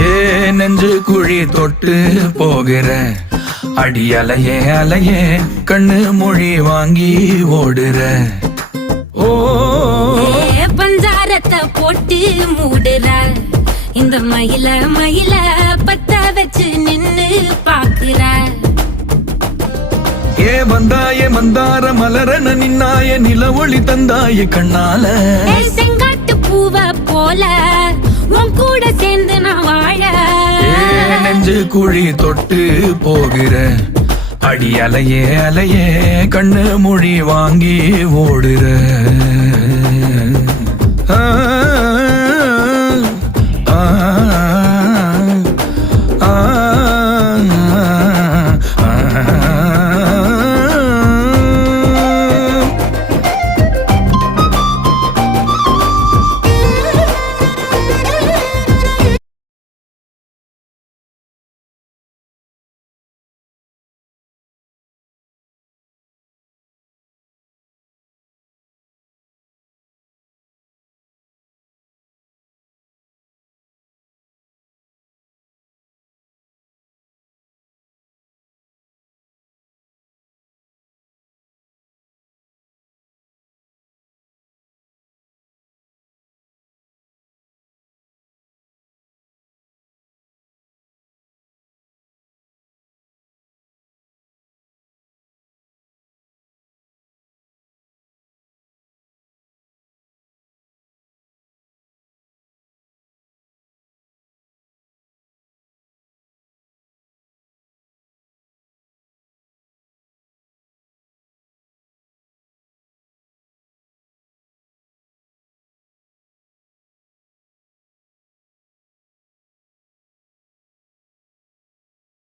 ஏ நெஞ்சு குழி தொட்டு போகிற அடி அலையே அலையே கண்ணு மொழி வாங்கி ஓடுற. ஓ பஞ்சாரத்தை போட்டு மூடுற இந்த மயில மயில பத்த வச்சு நின்னு பாக்குற. ஏ வந்தாய மந்தார மலரன நின்னாய நில ஒளி தந்தாய கண்ணால. செங்காட்டு பூவ போல உன் கூட சேர்ந்து நான் வாழ. நெஞ்சு குழி தொட்டு போகிற அடி அலையே அலையே கண்ணு மொழி வாங்கி ஓடுற. ஆ ஆ